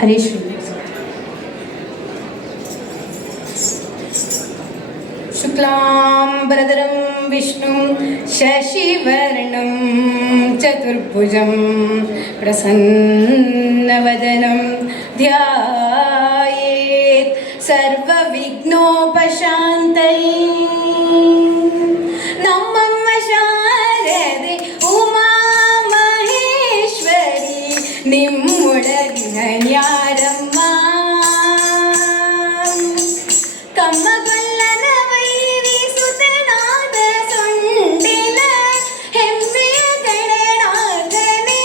ಹರೇ ಶ್ರೀ. ಶುಕ್ಲಾಂಬರಧರಂ ವಿಷ್ಣುಂ ಶಶಿವರ್ಣಂ ಚತುರ್ಭುಜಂ ಪ್ರಸನ್ನವದನಂ ಧ್ಯಾಯೇತ್ ಸರ್ವವಿಘ್ನೋಪಶಾಂತಯೇ. ನಮ್ಮಮ್ಮ ಶಾರದೆ ಉಮಾ ಮಹೇಶ್ವರಿ ನಿಮ್ಮೊಳಗಿನ ನ್ಯಾರಮ್ಮ. ಕಮ್ಮಗೊಲ್ಲನ ವೈರಿಸುತನಾದ ಸೊಂಡಿಲ ಹೆಮ್ಮೆಯ ಗಣನಾಥನೇ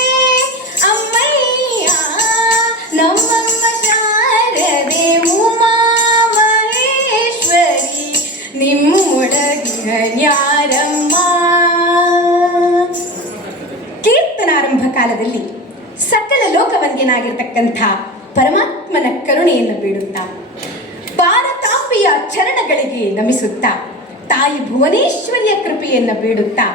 ಅಮ್ಮಯ್ಯ. ನಮ್ಮಮ್ಮ ಶಾರದೆ ಉಮಾ ಮಹೇಶ್ವರಿ ನಿಮ್ಮೊಳಗಿನ ನ್ಯಾರಮ್ಮ. ಕೀರ್ತನಾರಂಭ ಕಾಲದಲ್ಲಿ ಸಕಲ ಲೋಕವಂದ್ಯನಾಗಿರ್ತಕ್ಕಂಥ ಪರಮಾತ್ಮನ ಕರುಣೆಯನ್ನು ಬೇಡುತ್ತಾ, ಭಾರತಾಂಬೆಯ ಚರಣಗಳಿಗೆ ನಮಿಸುತ್ತಾ, ತಾಯಿ ಭುವನೇಶ್ವರಿಯ ಕೃಪೆಯನ್ನು ಬೇಡುತ್ತಾ,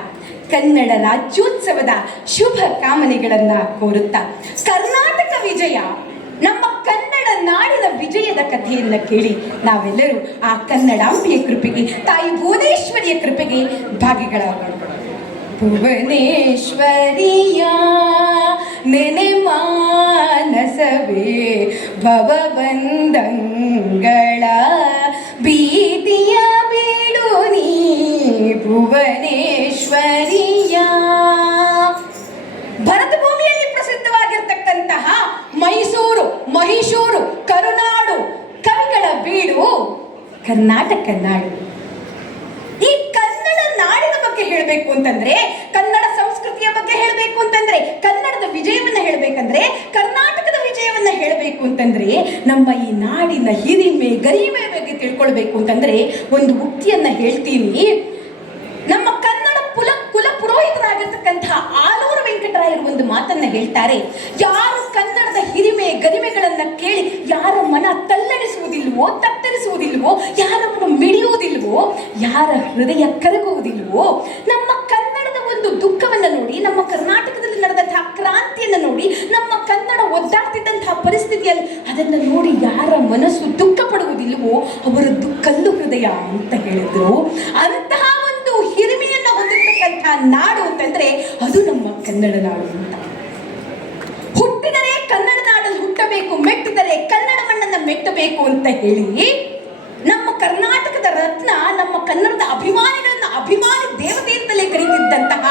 ಕನ್ನಡ ರಾಜ್ಯೋತ್ಸವದ ಶುಭ ಕಾಮನೆಗಳನ್ನ ಕೋರುತ್ತಾ, ಕರ್ನಾಟಕ ವಿಜಯ, ನಮ್ಮ ಕನ್ನಡ ನಾಡಿನ ವಿಜಯದ ಕಥೆಯನ್ನು ಕೇಳಿ ನಾವೆಲ್ಲರೂ ಆ ಕನ್ನಡಾಂಬೆಯ ಕೃಪೆಗೆ, ತಾಯಿ ಭುವನೇಶ್ವರಿಯ ಕೃಪೆಗೆ ಭಾಗಿಗಳಾಗೋಣ. ಭುವನೇಶ್ವರಿಯ ನೆನೆ ಮಾನಸವೇ ಭವಬಂಧಂಗಳ ಭೀತಿಯ ಬಿಡು ನೀ ಭುವನೇಶ್ವರಿಯ. ಭರತ ಭೂಮಿಯಲ್ಲಿ ಪ್ರಸಿದ್ಧವಾಗಿರ್ತಕ್ಕಂತಹ ಮೈಸೂರು, ಮಹಿಷೂರು, ಕರುನಾಡು ಕವಿಗಳ ಬೀಡು ಕರ್ನಾಟಕ ನಾಡು. ಈ ಕನ್ನಡ ನಾಡಿನ ಬಗ್ಗೆ ಹೇಳಬೇಕು ಅಂತಂದ್ರೆ, ಕನ್ನಡ ಸಂಸ್ಕೃತಿಯ ಬಗ್ಗೆ ಹೇಳಬೇಕು ಅಂತಂದ್ರೆ, ಕನ್ನಡದ ವಿಜಯವನ್ನ ಹೇಳಬೇಕಂದ್ರೆ, ಕರ್ನಾಟಕದ ವಿಜಯವನ್ನ ಹೇಳಬೇಕು ಅಂತಂದ್ರೆ, ನಮ್ಮ ಈ ನಾಡಿನ ಹಿರಿಮೆ ಗರಿಮೆ ಬಗ್ಗೆ ತಿಳ್ಕೊಳ್ಬೇಕು ಅಂತಂದ್ರೆ ಒಂದು ಉಕ್ತಿಯನ್ನ ಹೇಳ್ತೀನಿ. ನಮ್ಮ ಕನ್ನಡ ಕುಲ ಪುರೋಹಿತರಾಗಿರ್ತಕ್ಕಂತಹ ಆಲೂರು ವೆಂಕಟರಾಯರು ಒಂದು ಮಾತನ್ನ ಹೇಳ್ತಾರೆ. ಯಾರು ಕನ್ನಡದ ಹಿರಿಮೆ ಗರಿಮೆಗಳನ್ನ ಕೇಳಿ ಯಾರ ಮನ ತಲ್ಲಣಿಸುವುದಿಲ್ವೋ, ತತ್ತರಿಸುವುದಿಲ್ವೋ, ಯಾರನ್ನು ಮಿಡಿಯುವುದಿಲ್ವೋ, ಯಾರ ಹೃದಯ ಕರಗುವುದಿಲ್ವೋ, ನಮ್ಮ ಕನ್ನಡದ ಒಂದು ದುಃಖವನ್ನು ನೋಡಿ, ನಮ್ಮ ಕರ್ನಾಟಕದಲ್ಲಿ ನಡೆದಂತಹ ಕ್ರಾಂತಿಯನ್ನು ನೋಡಿ, ನಮ್ಮ ಕನ್ನಡ ಒದ್ದಾಡ್ತಿದ್ದಂತಹ ಪರಿಸ್ಥಿತಿಯಲ್ಲಿ ಅದನ್ನು ನೋಡಿ ಯಾರ ಮನಸ್ಸು ದುಃಖ ಪಡುವುದಿಲ್ವೋ ಅವರದ್ದು ಕಲ್ಲು ಹೃದಯ ಅಂತ ಹೇಳಿದ್ರು. ಅಂತಹ ಒಂದು ಹಿರಿಮೆಯನ್ನು ಹೊಂದಿರತಕ್ಕಂತಹ ನಾಡು ಅಂತಂದ್ರೆ ಅದು ನಮ್ಮ ಕನ್ನಡ ನಾಡು ಅಂತ. ಹುಟ್ಟಿದರೆ ಕನ್ನಡ ನಾಡಲ್ಲಿ ಹುಟ್ಟಬೇಕು, ಮೆಟ್ಟಿದರೆ ಕನ್ನಡ ಮಣ್ಣನ್ನು ಮೆಟ್ಟಬೇಕು ಅಂತ ಹೇಳಿ ನಮ್ಮ ಕರ್ನಾಟಕದ ರತ್ನ, ನಮ್ಮ ಕನ್ನಡದ ಅಭಿಮಾನಿಗಳನ್ನ ಅಭಿಮಾನಿ ದೇವತೆ ಅಂತಲೇ ಕರೀತಿದ್ದಂತಹ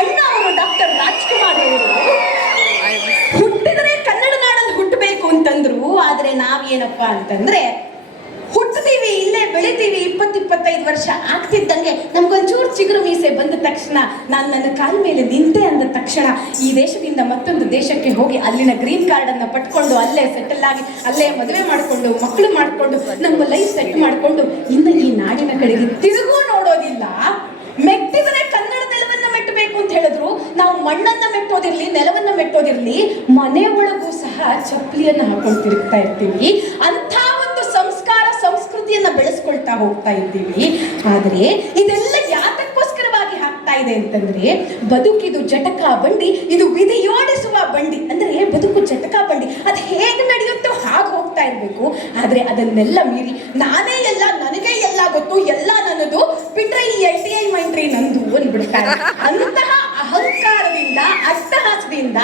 ಅಣ್ಣ ಅವರು ಡಾಕ್ಟರ್ ರಾಜ್ಕುಮಾರ್ ಅವರು ಹುಟ್ಟಿದರೆ ಕನ್ನಡ ನಾಡಲ್ಲಿ ಹುಟ್ಟಬೇಕು ಅಂತಂದ್ರು. ಆದ್ರೆ ನಾವೇನಪ್ಪಾ ಅಂತಂದ್ರೆ ಹುಟ್ಟುತ್ತೀವಿ, ಇಲ್ಲೇ ಬೆಳಿತೀವಿ, 20-25 ವರ್ಷ ಆಗ್ತಿದ್ದಂಗೆ ನಮ್ಗೊಂಚೂರು ಚಿಗುರು ಮೀಸೆ ಬಂದ ತಕ್ಷಣ, ನಾನು ನನ್ನ ಕಾಲ ಮೇಲೆ ನಿಂತೆ ಅಂದ ತಕ್ಷಣ ಈ ದೇಶದಿಂದ ಮತ್ತೊಂದು ದೇಶಕ್ಕೆ ಹೋಗಿ ಅಲ್ಲಿನ ಗ್ರೀನ್ ಕಾರ್ಡ್ ಅನ್ನ ಪಟ್ಕೊಂಡು ಅಲ್ಲೇ ಸೆಟಲ್ ಆಗಿ ಅಲ್ಲೇ ಮದುವೆ ಮಾಡಿಕೊಂಡು ಮಕ್ಕಳು ಮಾಡಿಕೊಂಡು ನಮ್ಮ ಲೈಫ್ ಸೆಟ್ ಮಾಡಿಕೊಂಡು ಇನ್ನು ಈ ನಾಡಿನ ಕಡೆಗೆ ತಿರುಗೂ ನೋಡೋದಿಲ್ಲ. ಮೆಟ್ಟಿದರೆ ಕನ್ನಡ ನೆಲವನ್ನ ಮೆಟ್ಟಬೇಕು ಅಂತ ಹೇಳಿದ್ರು. ನಾವು ಮಣ್ಣನ್ನ ಮೆಟ್ಟೋದಿರ್ಲಿ, ನೆಲವನ್ನ ಮೆಟ್ಟೋದಿರ್ಲಿ, ಮನೆ ಒಳಗೂ ಸಹ ಚಪ್ಪಲಿಯನ್ನ ಹಾಕೊಂಡು ತಿರುಗ್ತಾ ಇರ್ತೀವಿ. ಅಂಥ ಒಂದು ಸಂಸ್ಕಾರ ಸಂಸ್ಕೃತಿಯನ್ನ ಬೆಳೆಸ್ಕೊಳ್ತಾ ಹೋಗ್ತಾ ಇದ್ದೀವಿ. ಆದ್ರೆ ಇದೆಲ್ಲ ಯಾತಕ್ಕೋಸ್ಕರವಾಗಿ ಆಗ್ತಾ ಇದೆ ಅಂತಂದ್ರೆ, ಬದುಕಿದು ಜಟಕ ಬಂಡಿ, ಇದು ವಿಧಿಯೋಡಿಸುವ ಬಂಡಿ. ಅಂದ್ರೆ ಬದುಕು ಜಟಕ ಬಂಡಿ, ಅದು ಹೇಗೆ ನಡೆಯುತ್ತೋ ಹಾಗೆ ಹೋಗ್ತಾ ಇರ್ಬೇಕು. ಆದ್ರೆ ಅದನ್ನೆಲ್ಲ ಮೀರಿ ನಾನೇ ಎಲ್ಲ, ನನಗೆ ಎಲ್ಲ ಗೊತ್ತು, ಎಲ್ಲ ನನ್ನದು, ಬಿಟ್ರೆ ಈ LTI ಮೈಂಟ್ರಿ ನಂದು ಅಂದ್ಬಿಡ್ತಾರೆ. ಅಂತಹ ಅಹಂಕಾರದಿಂದ, ಅಟ್ಟಹಾಸದಿಂದ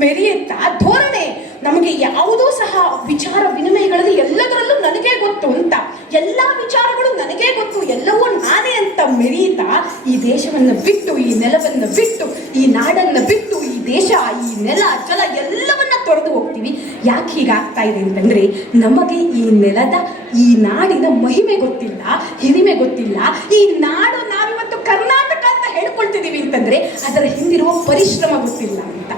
ಮೆರೆಯುತ್ತಾ ಧೋರಣೆ, ನಮಗೆ ಯಾವುದೂ ಸಹ ವಿಚಾರ ವಿನಿಮಯಗಳಲ್ಲಿ ಎಲ್ಲದರಲ್ಲೂ ನನಗೆ ಗೊತ್ತು ಅಂತ, ಎಲ್ಲ ವಿಚಾರಗಳು ನನಗೆ ಗೊತ್ತು, ಎಲ್ಲವೂ ನಾನೇ ಅಂತ ಮೆರೀತಾ ಈ ದೇಶವನ್ನು ಬಿಟ್ಟು, ಈ ನೆಲವನ್ನು ಬಿಟ್ಟು, ಈ ನಾಡನ್ನು ಬಿಟ್ಟು, ಈ ದೇಶ, ಈ ನೆಲ ಜಲ ಎಲ್ಲವನ್ನ ತೊರೆದು ಹೋಗ್ತೀವಿ. ಯಾಕೆ ಹೀಗಾಗ್ತಾ ಇದೆ ಅಂತಂದ್ರೆ, ನಮಗೆ ಈ ನೆಲದ, ಈ ನಾಡಿನ ಮಹಿಮೆ ಗೊತ್ತಿಲ್ಲ, ಹಿರಿಮೆ ಗೊತ್ತಿಲ್ಲ. ಈ ನಾಡು, ನಾವಿವತ್ತು ಕರ್ನಾಟಕ ಅಂತ ಹೇಳ್ಕೊಳ್ತಿದೀವಿ ಅಂತಂದ್ರೆ ಅದರ ಹಿಂದಿರುವ ಪರಿಶ್ರಮ ಗೊತ್ತಿಲ್ಲ ಅಂತ.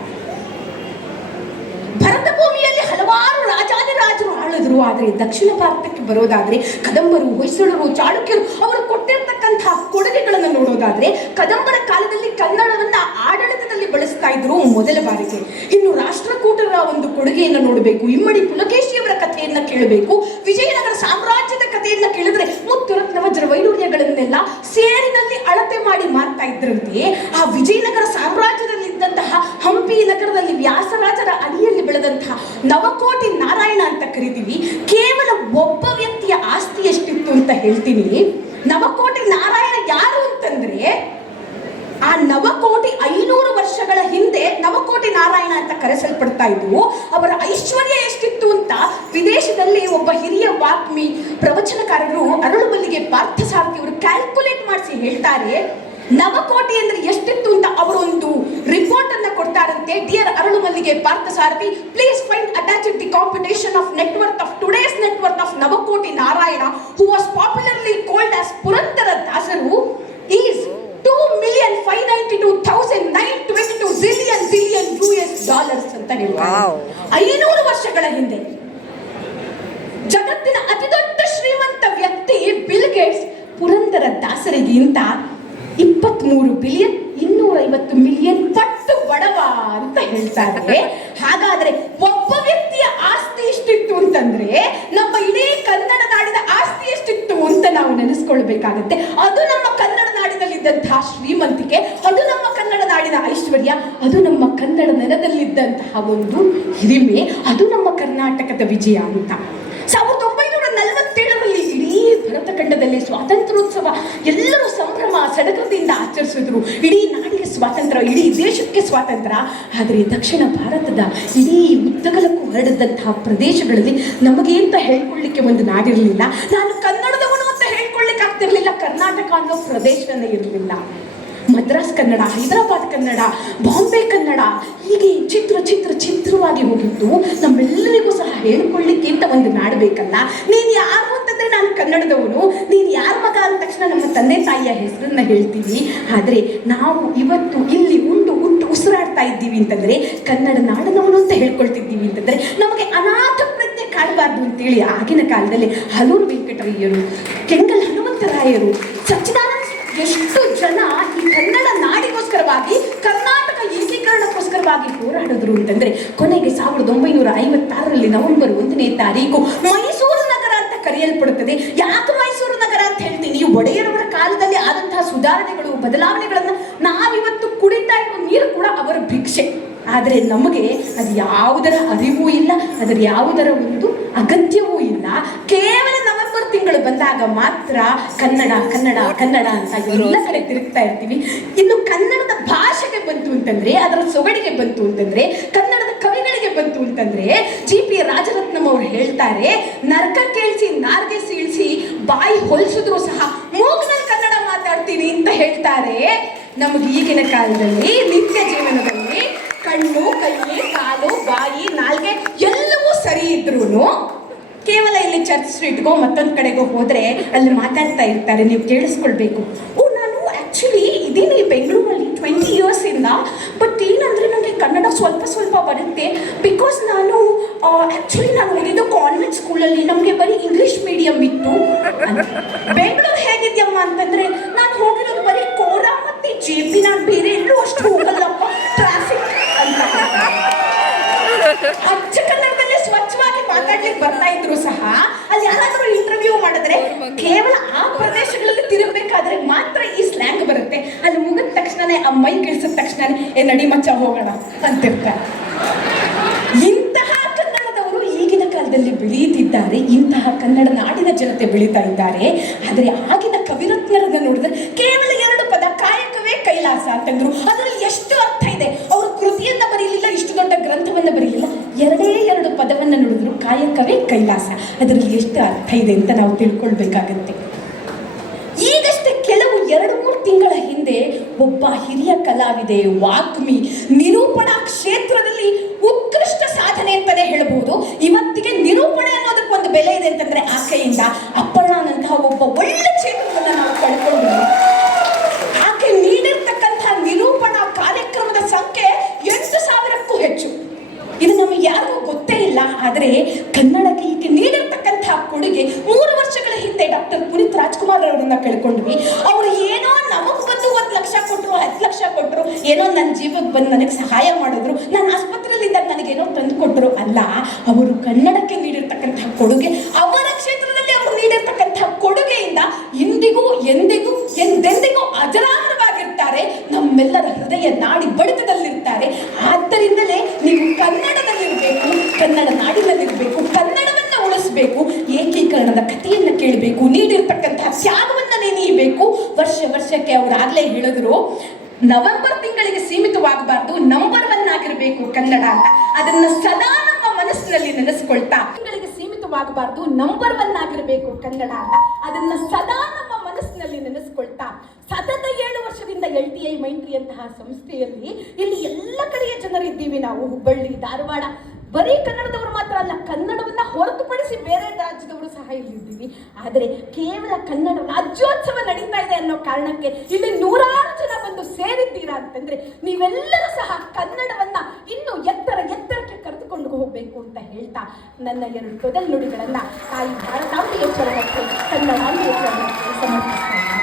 ಭರತ ಭೂಮಿಯಲ್ಲಿ ಹಲವಾರು ರಾಜಾದಿರಾಜರು ಆಳಿದ್ರು. ಆದರೆ ದಕ್ಷಿಣ ಭಾರತಕ್ಕೆ ಬರೋದಾದ್ರೆ ಕದಂಬರು, ಹೊಯ್ಸಳರು, ಚಾಳುಕ್ಯರು ಅವರು ಕೊಟ್ಟಿರ್ತಕ್ಕಂತಹ ಕೊಡುಗೆಗಳನ್ನು ನೋಡೋದಾದ್ರೆ, ಕದಂಬರ ಕಾಲದಲ್ಲಿ ಕನ್ನಡವನ್ನ ಆಡಳಿತದಲ್ಲಿ ಬಳಸ್ತಾ ಇದ್ರು ಮೊದಲ ಬಾರಿಗೆ. ಇನ್ನು ರಾಷ್ಟ್ರಕೂಟರ ಒಂದು ಕೊಡುಗೆಯನ್ನು ನೋಡಬೇಕು, ಇಮ್ಮಡಿ ಪುಲಕೇಶಿಯವರ ಕಥೆಯನ್ನ ಕೇಳಬೇಕು, ವಿಜಯನಗರ ಸಾಮ್ರಾಜ್ಯದ ಕಥೆಯನ್ನ ಕೇಳಿದ್ರೆ ಮುತ್ತು ರತ್ನ ವಜ್ರ ವೈಡೂರ್ಯಗಳನ್ನೆಲ್ಲ ಸೇರಿನಲ್ಲಿ ಅಳತೆ ಮಾಡಿ ಮಾರ್ತಾ ಇದ್ರಂತೆ. ಆ ವಿಜಯನಗರ ಸಾಮ್ರಾಜ್ಯದಲ್ಲಿ ಇದ್ದಂತಹ ಹಂಪಿ ನಗರದಲ್ಲಿ ವ್ಯಾಸರಾಜರ ಅಡಿಯಲ್ಲಿ ಬೆಳೆದಂತಹ ನವಕೋಟಿ ನಾರಾಯಣ ಅಂತ ಕರಿತೀವಿ. ಕೇವಲ ಒಬ್ಬ ವ್ಯಕ್ತಿಯ ಆಸ್ತಿ ಎಷ್ಟಿತ್ತು ಅಂತ ಹೇಳ್ತೀನಿ. ನವಕೋಟಿ ನಾರಾಯಣ ಯಾರು ಅಂತಂದ್ರೆ, ಆ ನವಕೋಟಿ 500 ವರ್ಷಗಳ ಹಿಂದೆ ನವಕೋಟಿ ನಾರಾಯಣ ಅಂತ ಕರೆಸಲ್ಪಡ್ತಾ ಇದ್ವು. ಅವರ ಐಶ್ವರ್ಯ ಎಷ್ಟಿತ್ತು ಅಂತ ವಿದೇಶದಲ್ಲಿ ಒಬ್ಬ ಹಿರಿಯ ವಾಗ್ಮಿ ಪ್ರವಚನಕಾರರು ಅರಳುಮಲ್ಲಿಗೆ ಪಾರ್ಥಸಾರಥಿ ಅವರು ಕ್ಯಾಲ್ಕುಲೇಟ್ ಮಾಡಿಸಿ ಹೇಳ್ತಾರೆ. ನವಕೋಟಿ ಅಂದ್ರೆ ಎಷ್ಟಿತ್ತು ಅಂತ ಅವರೊಂದು ರಿಪೋರ್ಟ್ ಅನ್ನ ಕೊಡ್ತಾರಂತೆ. Dear Aralumallige Parthasarathi, please find attached the computation of net worth of today's net worth of Navakoti Narayana who was popularly called as Purandara ದಾಸರು ಈಸ್ $2,592,922 zillion US dollars ಅಂತ ಹೇಳ್ತಾರೆ. 500 ವರ್ಷಗಳ ಹಿಂದೆ ಜಗತ್ತಿನ ಅತಿ ದೊಡ್ಡ ಶ್ರೀಮಂತ ವ್ಯಕ್ತಿ ಬಿಲ್ ಗೇಟ್ಸ್ ಪುರಂದರ ದಾಸರಿಗಿಂತ 23,250,000,000 ಪಟ್ಟು ಬಡವ ಅಂತ ಹೇಳ್ತಾರೆ. ಹಾಗಾದ್ರೆ ಒಬ್ಬ ವ್ಯಕ್ತಿಯ ಆಸ್ತಿ ಎಷ್ಟಿತ್ತು ಅಂತಂದ್ರೆ ನಮ್ಮ ಇಡೀ ಕನ್ನಡ ನಾಡಿನ ಆಸ್ತಿ ಎಷ್ಟಿತ್ತು ಅಂತ ನಾವು ನೆನೆಸ್ಕೊಳ್ಬೇಕಾಗತ್ತೆ. ಅದು ನಮ್ಮ ಕನ್ನಡ ನಾಡಿನಲ್ಲಿದ್ದಂತಹ ಶ್ರೀಮಂತಿಕೆ, ಅದು ನಮ್ಮ ಕನ್ನಡ ನಾಡಿನ ಐಶ್ವರ್ಯ, ಅದು ನಮ್ಮ ಕನ್ನಡ ನೆಲದಲ್ಲಿದ್ದಂತಹ ಒಂದು ಹಿರಿಮೆ, ಅದು ನಮ್ಮ ಕರ್ನಾಟಕದ ವಿಜಯ ಅಂತ. 1947ರಲ್ಲಿ ಇಡೀ ಭರತಖಂಡದಲ್ಲಿ ಸ್ವಾತಂತ್ರ್ಯೋತ್ಸವ ಎಲ್ಲರೂ ಸಂಭ್ರಮ ಸಡಗರದಿಂದ ಆಚರಿಸಿದ್ರು. ಇಡೀ ನಾಡಿಗೆ ಸ್ವಾತಂತ್ರ್ಯ, ಇಡೀ ದೇಶಕ್ಕೆ ಸ್ವಾತಂತ್ರ್ಯ. ಆದರೆ ದಕ್ಷಿಣ ಭಾರತದ ಇಡೀ ಉದ್ದಗಲಕ್ಕೂ ಹರಡಿದಂತಹ ಪ್ರದೇಶಗಳಲ್ಲಿ ನಮಗೆ ಅಂತ ಹೇಳ್ಕೊಳ್ಳಿಕ್ಕೆ ಒಂದು ನಾಡಿರಲಿಲ್ಲ. ನಾನು ಕನ್ನಡದವನು ಅಂತ ಹೇಳ್ಕೊಳ್ಳಿಕ್ಕೆ ಆಗ್ತಿರ್ಲಿಲ್ಲ. ಕರ್ನಾಟಕ ಅನ್ನೋ ಪ್ರದೇಶನೇ ಇರಲಿಲ್ಲ. ಮದ್ರಾಸ್ ಕನ್ನಡ, ಹೈದರಾಬಾದ್ ಕನ್ನಡ, ಬಾಂಬೆ ಕನ್ನಡ, ಹೀಗೆ ಚಿತ್ರವಾಗಿ ಹೋಗಿದ್ದು ನಮ್ಮೆಲ್ಲರಿಗೂ ಸಹ ಹೇಳ್ಕೊಳ್ಳಿಕ್ಕೆ ಅಂತ ಒಂದು ನಾಡು ಬೇಕಲ್ಲ. ನೀನು ಯಾರು ಅಂತಂದ್ರೆ ನಾನು ಕನ್ನಡದವನು, ನೀನು ಯಾರ ಮಗ ಅಂದ ತಕ್ಷಣ ನಮ್ಮ ತಂದೆ ತಾಯಿಯ ಹೆಸರನ್ನ ಹೇಳ್ತೀವಿ. ಆದರೆ ನಾವು ಇವತ್ತು ಇಲ್ಲಿ ಹುಟ್ಟು ಉಸಿರಾಡ್ತಾ ಇದ್ದೀವಿ ಅಂತಂದ್ರೆ ಕನ್ನಡ ನಾಡನವನು ಅಂತ ಹೇಳ್ಕೊಳ್ತಿದ್ದೀವಿ ಅಂತಂದ್ರೆ ನಮಗೆ ಅನಾಥ ಪ್ರಜ್ಞೆ ಕಾಡಬಾರ್ದು ಅಂತೇಳಿ ಆಗಿನ ಕಾಲದಲ್ಲಿ ಹಲೂರು ವೆಂಕಟರಯ್ಯರು, ಕೆಂಗಲ್ ಹನುಮಂತರಾಯರು, ಸಚ್ಚಿದಾನಂದ ಎಷ್ಟು ಜನ ಈ ಕನ್ನಡ ನಾಡಿಗೋಸ್ಕರವಾಗಿ, ಕರ್ನಾಟಕ ಏಕೀಕರಣಕ್ಕೋಸ್ಕರವಾಗಿ ಹೋರಾಡಿದ್ರು ಅಂತಂದ್ರೆ ಕೊನೆಗೆ 1956ರಲ್ಲಿ ನವೆಂಬರ್ 1ನೇ ತಾರೀಕು ಮೈಸೂರು ನಗರ ಅಂತ ಕರೆಯಲ್ಪಡುತ್ತದೆ. ಯಾಕೆ ಮೈಸೂರು ನಗರ ಅಂತ ಹೇಳ್ತೀನಿ? ಈ ಒಡೆಯರವರ ಕಾಲದಲ್ಲಿ ಆದಂತಹ ಸುಧಾರಣೆಗಳು, ಬದಲಾವಣೆಗಳನ್ನ ನಾವಿವತ್ತು ಕುಡಿತಾ ಇರುವ ನೀರು ಕೂಡ ಅವರ ಭಿಕ್ಷೆ. ಆದರೆ ನಮಗೆ ಅದು ಯಾವುದರ ಅರಿವೂ ಇಲ್ಲ, ಅದರ ಯಾವುದರ ಒಂದು ಅಗತ್ಯವೂ ಇಲ್ಲ. ಕೇವಲ ನವೆಂಬರ್ ತಿಂಗಳು ಬಂದಾಗ ಮಾತ್ರ ಕನ್ನಡ ಕನ್ನಡ ಕನ್ನಡ ಅಂತ ಎಲ್ಲ ಕಡೆ ತಿರುಗ್ತಾ ಇರ್ತೀವಿ. ಇನ್ನು ಕನ್ನಡದ ಭಾಷೆಗೆ ಬಂತು ಅಂತಂದ್ರೆ, ಅದರ ಸೊಗಡಿಗೆ ಬಂತು ಅಂತಂದ್ರೆ, ಕನ್ನಡದ ಕವಿಗಳಿಗೆ ಬಂತು ಅಂತಂದ್ರೆ GP ರಾಜರತ್ನಂ ಅವರು ಹೇಳ್ತಾರೆ, ನರಕ ಕೇಳಿಸಿ ನಾರ್ಗೆ ಸೀಳಿಸಿ ಬಾಯಿ ಹೊಲಿಸಿದ್ರು ಸಹ ಮೂಗ್ನಲ್ಲಿ ಕನ್ನಡ ಮಾತಾಡ್ತೀನಿ ಅಂತ ಹೇಳ್ತಾರೆ. ನಮಗೆ ಈಗಿನ ಕಾಲದಲ್ಲಿ ನಿತ್ಯ ಜೀವನದಲ್ಲಿ ಕಣ್ಣು, ಕೈ, ಕಾಲು, ಬಾಯಿ, ನಾಲ್ಗೆ ಎಲ್ಲವೂ ಸರಿ ಇದ್ರೂ ಕೇವಲ ಇಲ್ಲಿ ಚರ್ಚ್ ಸ್ಟ್ರೀಟ್ಗೋ ಮತ್ತೊಂದು ಕಡೆಗೋ ಹೋದ್ರೆ ಅಲ್ಲಿ ಮಾತಾಡ್ತಾ ಇರ್ತಾರೆ. ನೀವು ಕೇಳಿಸ್ಕೊಳ್ಬೇಕು, ನಾನು ಆ್ಯಕ್ಚುಲಿ ಇದೀನಿ ಬೆಂಗಳೂರಲ್ಲಿ 20 years ಇಂದ, ಬಟ್ ಏನಂದರೆ ನನಗೆ ಕನ್ನಡ ಸ್ವಲ್ಪ ಬರುತ್ತೆ. ಬಿಕಾಸ್ ನಾನು ಆ್ಯಕ್ಚುಲಿ ನಾನು ಓದಿದ್ದು ಕಾನ್ವೆಂಟ್ ಸ್ಕೂಲಲ್ಲಿ, ನಮಗೆ ಬರೀ ಇಂಗ್ಲೀಷ್ ಮೀಡಿಯಮ್ ಇತ್ತು. ಬೆಂಗಳೂರು ಹೇಗಿದ್ಯಮ್ಮ ಅಂತಂದರೆ ನಾನು ಹೋಗಿರೋದು ಬರೀ ಕೋರಾ ಮತ್ತು JP, ನಾನು ಬೇರೆ ಎಲ್ಲೂ ಅಷ್ಟು ಹೋಗಲ್ಲಪ್ಪ, ಟ್ರಾಫಿಕ್ ಅಂತ. ಅಚ್ಚ ಕನ್ನಡದಲ್ಲಿ ಸ್ವಚ್ಛವಾಗಿ ಮಾತಾಡ್ಲಿಕ್ಕೆ ಬರ್ತಾ ಇದ್ರು ಸಹ ಅಲ್ಲಿ ಯಾರಾದರೂ ಇಂಟರ್ವ್ಯೂ ಮಾಡಿದ್ರೆ ಕೇವಲ ಆ ಪ್ರದೇಶಗಳಲ್ಲಿ ತಿರುಗಬೇಕಾದ್ರೆ ಮಾತ್ರ ಈ ಸ್ಲ್ಯಾಂಗ್ ಬರುತ್ತೆ. ಅಲ್ಲಿ ಮುಗಿದ ತಕ್ಷಣನೇ ಆ ಮೈ ಗಿಳಿಸಿದ ತಕ್ಷಣನೇ ನಡಿ ಮಚ್ಚ ಹೋಗೋಣ ಅಂತಿರ್ತಾರೆ. ಇಂತಹ ಕನ್ನಡದವರು ಈಗಿನ ಕಾಲದಲ್ಲಿ ಬೆಳೆಯುತ್ತಿದ್ದಾರೆ, ಇಂತಹ ಕನ್ನಡ ನಾಡಿನ ಜನತೆ ಬೆಳೀತಾ ಇದ್ದಾರೆ. ಆದರೆ ಆಗಿನ ಕವಿರತ್ನರನ್ನ ನೋಡಿದ್ರೆ ಕೇವಲ 2 ಪದ, ಕಾಯಕವೇ ಕೈಲಾಸ ಅಂತಂದ್ರು. ಅದರಲ್ಲಿ ಎಷ್ಟು ಅರ್ಥ ಇದೆ. ಅವರು ಕೃತಿಯನ್ನ ಬರೀಲಿಲ್ಲ, ಇಷ್ಟು ದೊಡ್ಡ ಗ್ರಂಥವನ್ನ ಬರೀಲಿಲ್ಲ, 2 ಪದವನ್ನ ನೋಡಿದ್ರು, ಕಾಯಕವೇ ಕೈಲಾಸ. ಅದರಲ್ಲಿ ಎಷ್ಟು ಅರ್ಥ ಇದೆ ಅಂತ ನಾವು ತಿಳ್ಕೊಳ್ಬೇಕಾಗತ್ತೆ. ಈಗಷ್ಟೇ ಕೆಲವು 2-3 ತಿಂಗಳ ಹಿಂದೆ ಒಬ್ಬ ಹಿರಿಯ ಕಲಾವಿದೆ, ವಾಗ್ಮಿ, ನಿರೂಪಣಾ ಕ್ಷೇತ್ರದಲ್ಲಿ ಉತ್ಕೃಷ್ಟ ಸಾಧನೆ ಅಂತಾನೆ ಹೇಳಬಹುದು. ಇವತ್ತಿಗೆ ನಿರೂಪಣೆ ಅನ್ನೋದಕ್ಕೊಂದು ಬೆಲೆ ಇದೆ ಅಂತಂದ್ರೆ ಆಕೆಯಿಂದ ಅಪ್ಪಣ್ಣನಂತಹ ಒಬ್ಬ ಒಳ್ಳೆ ಕ್ಷೇತ್ರವನ್ನ ನಾವು ಕಳ್ಕೊಂಡ್ವಿ. ಆಕೆ ನೀಡಿರ್ತಕ್ಕಂತಹ ನಿರೂಪಣಾ ಕಾರ್ಯಕ್ರಮದ ಸಂಖ್ಯೆ 8,000ಕ್ಕೂ ಹೆಚ್ಚು. ಇದು ನಮಗೆ ಯಾರಿಗೂ ಗೊತ್ತೇ ಇಲ್ಲ. ಆದರೆ ಕನ್ನಡಕ್ಕೆ ಈಕೆ ನೀಡಿರ್ತಕ್ಕಂತಹ ಕೊಡುಗೆ 3 ವರ್ಷಗಳ ಹಿಂದೆ ಡಾಕ್ಟರ್ ಪುನೀತ್ ರಾಜ್ಕುಮಾರ್ ಅವರನ್ನ ಕೇಳ್ಕೊಂಡ್ವಿ. ಅವರು ಏನೋ ನಮಗ್ ಬಂದು 1 ಲಕ್ಷ ಕೊಟ್ಟರು, 10 ಲಕ್ಷ ಕೊಟ್ಟರು, ಏನೋ ನನ್ನ ಜೀವಕ್ಕೆ ಬಂದು ನನಗೆ ಸಹಾಯ ಮಾಡಿದ್ರು, ನಾನು ಆಸ್ಪತ್ರೆಯಲ್ಲಿದ್ದಾಗ ನನಗೇನೋ ತಂದು ಕೊಟ್ಟರು ಅಲ್ಲ. ಅವರು ಕನ್ನಡಕ್ಕೆ ನೀಡಿರ್ತಕ್ಕಂತಹ ಕೊಡುಗೆ, ಅವರ ಕ್ಷೇತ್ರದಲ್ಲಿ ಅವರು ನೀಡಿರ್ತಕ್ಕಂತಹ ಕೊಡುಗೆಯಿಂದ ಇಂದಿಗೂ ಎಂದೆಂದಿಗೂ ಅಜರಾಮರವಾಗಿರ್ತಾರೆ, ನಮ್ಮೆಲ್ಲರ ಹೃದಯ ನಾಡಿ ಬಡಿತದಲ್ಲಿರ್ತಾರೆ. ಆದ್ದರಿಂದಲೇ ನೀವು ಕನ್ನಡದಲ್ಲಿರಬೇಕು, ಕನ್ನಡ ನಾಡಿನಲ್ಲಿರಬೇಕು, ಕನ್ನಡ ತಿಳಿಸ್ಬೇಕು, ಏಕೀಕರಣದ ಕಥೆಯನ್ನ ಕೇಳಬೇಕು, ನೀಡಿರ್ತಕ್ಕಂತಹ ತ್ಯಾಗವನ್ನ ನೆನೆಯಬೇಕು. ವರ್ಷಕ್ಕೆ ಅವರಾಗ್ಲೇ ಹೇಳಿದ್ರು, ನವೆಂಬರ್ ತಿಂಗಳಿಗೆ ಸೀಮಿತವಾಗಬಾರ್ದು, ನಂಬರ್ 1 ಆಗಿರಬೇಕು ಕನ್ನಡ ಅಂತ. ಅದನ್ನ ಸದಾ ನಮ್ಮ ಮನಸ್ಸಿನಲ್ಲಿ ನೆನೆಸ್ಕೊಳ್ತಾ, ತಿಂಗಳಿಗೆ ಸೀಮಿತವಾಗಬಾರ್ದು, ನಂಬರ್ 1 ಆಗಿರಬೇಕು ಕನ್ನಡ ಅಂತ. ಅದನ್ನ ಸದಾ ನಮ್ಮ ಮನಸ್ಸಿನಲ್ಲಿ ನೆನೆಸ್ಕೊಳ್ತಾ, ಸತತ 7 ವರ್ಷದಿಂದ LTI ಮೈಂಟ್ರಿ ಅಂತಹ ಸಂಸ್ಥೆಯಲ್ಲಿ ಇಲ್ಲಿ ಎಲ್ಲ ಕಡೆಯ ಜನರಿದ್ದೀವಿ ನಾವು. ಹುಬ್ಬಳ್ಳಿ, ಧಾರವಾಡ, ಬರೀ ಕನ್ನಡದವರು ಮಾತ್ರ ಅಲ್ಲ, ಕನ್ನಡವನ್ನ ಹೊರತುಪಡಿಸಿ ಬೇರೆ ರಾಜ್ಯದವರು ಸಹ ಇಲ್ಲಿದ್ದೀವಿ. ಆದರೆ ಕೇವಲ ಕನ್ನಡ ರಾಜ್ಯೋತ್ಸವ ನಡೀತಾ ಇದೆ ಅನ್ನೋ ಕಾರಣಕ್ಕೆ ಇಲ್ಲಿ 100 ಜನ ಬಂದು ಸೇರಿದ್ದೀರಾ ಅಂತಂದ್ರೆ ನೀವೆಲ್ಲರೂ ಸಹ ಕನ್ನಡವನ್ನ ಇನ್ನೂ ಎತ್ತರಕ್ಕೆ ಕರೆದುಕೊಂಡು ಹೋಗಬೇಕು ಅಂತ ಹೇಳ್ತಾ ನನ್ನ 2 ತೊದಲು ನುಡಿಗಳನ್ನ ತಾಯಿ ಭಾರತಾಂಬೆಯ ಚರಣಕ್ಕೆ, ಕನ್ನಡಾಂಬೆಯ ಚರಣಕ್ಕೆ ಸಮರ್ಪಿಸ್ತಾ ಇದ್ದೀನಿ.